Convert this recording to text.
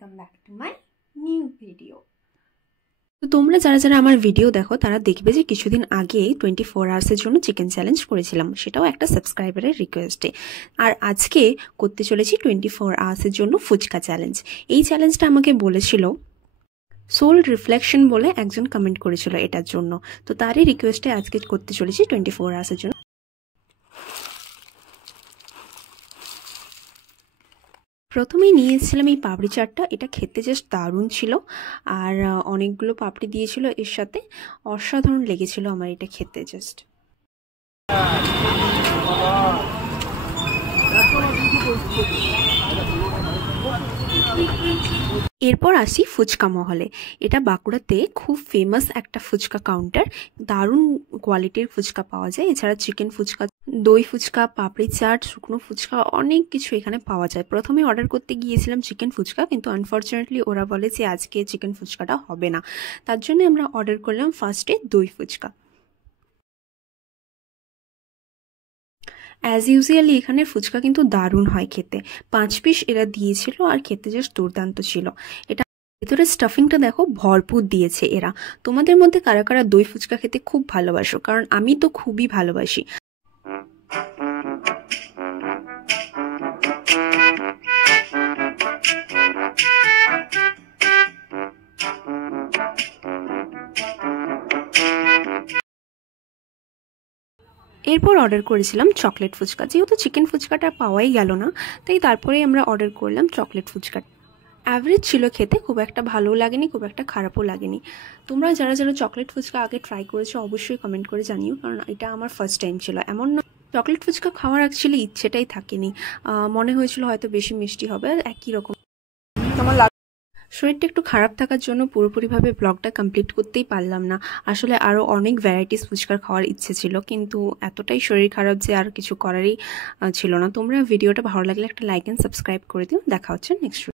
welcome back to my new video. তো তোমরা যারা যারা আমার ভিডিও দেখো তারা দেখবে যে কিছুদিন আগে 24 আওয়ার্সের জন্য চিকেন চ্যালেঞ্জ করেছিলাম, সেটাও একটা সাবস্ক্রাইবারের রিকোয়েস্টে। আর আজকে করতে চলেছি 24 আওয়ার্সের জন্য ফুচকা চ্যালেঞ্জ। এই চ্যালেঞ্জটা আমাকে বলেছিল সোল রিফ্লেকশন বলে একজন কমেন্ট করেছিল এটার জন্য, তো তারই রিকোয়েস্টে আজকে করতে চলেছি 24 আওয়ার্সের জন্য। প্রথমেই নিয়ে এসেছিলাম এই পাপড়ি চাটটা, এটা খেতে জাস্ট দারুণ ছিল। আর অনেকগুলো পাপড়ি দিয়েছিল এর সাথে, অসাধারণ লেগেছিল আমার এটা খেতে জাস্ট। এরপর আসি ফুচকা মহলে। এটা বাঁকুড়াতে খুব ফেমাস একটা ফুচকা কাউন্টার, দারুণ কোয়ালিটির ফুচকা পাওয়া যায়। এছাড়া চিকেন ফুচকা, দই ফুচকা, পাপড়ি চাট, শুকনো ফুচকা, অনেক কিছু এখানে পাওয়া যায়। প্রথমে অর্ডার করতে গিয়েছিলাম চিকেন ফুচকা, কিন্তু আনফর্চুনেটলি ওরা বলে যে আজকে চিকেন ফুচকাটা হবে না, তার জন্য আমরা অর্ডার করলাম ফার্স্টে দই ফুচকা। অ্যাজ ইউজুয়ালি এখানের ফুচকা কিন্তু দারুণ হয় খেতে। 5 পিস এরা দিয়েছিল আর খেতে জাস্ট দুর্দান্ত ছিল। এটা ভেতরে স্টাফিংটা দেখো ভরপুর দিয়েছে এরা। তোমাদের মধ্যে কারা কারা দই ফুচকা খেতে খুব ভালোবাসো? কারণ আমি তো খুবই ভালোবাসি। এরপর অর্ডার করেছিলাম চকলেট ফুচকা। যেহেতু চিকেন ফুচকাটা পাওয়াই গেল না, তাই তারপরেই আমরা অর্ডার করলাম চকলেট ফুচকা। অ্যাভারেজ ছিল খেতে, খুব একটা ভালোও লাগেনি, খুব একটা খারাপও লাগেনি। তোমরা যারা যারা চকলেট ফুচকা আগে ট্রাই করেছো অবশ্যই কমেন্ট করে জানিও, কারণ এটা আমার ফার্স্ট টাইম ছিল। এমন না, চকলেট ফুচকা খাওয়ার অ্যাকচুয়ালি ইচ্ছেটাই থাকেনি, মনে হয়েছিল হয়তো বেশি মিষ্টি হবে, একই রকম। শরীরটা একটু খারাপ থাকার জন্য পুরোপুরিভাবে ব্লগটা কমপ্লিট করতেই পারলাম না। আসলে আরও অনেক ভ্যারাইটিস ফুচকার খাওয়ার ইচ্ছে ছিল, কিন্তু এতটাই শরীর খারাপ যে আর কিছু করারই ছিল না। তোমরা ভিডিওটা ভালো লাগলে একটা লাইক অ্যান্ড সাবস্ক্রাইব করে দিও। দেখা হচ্ছে নেক্সট।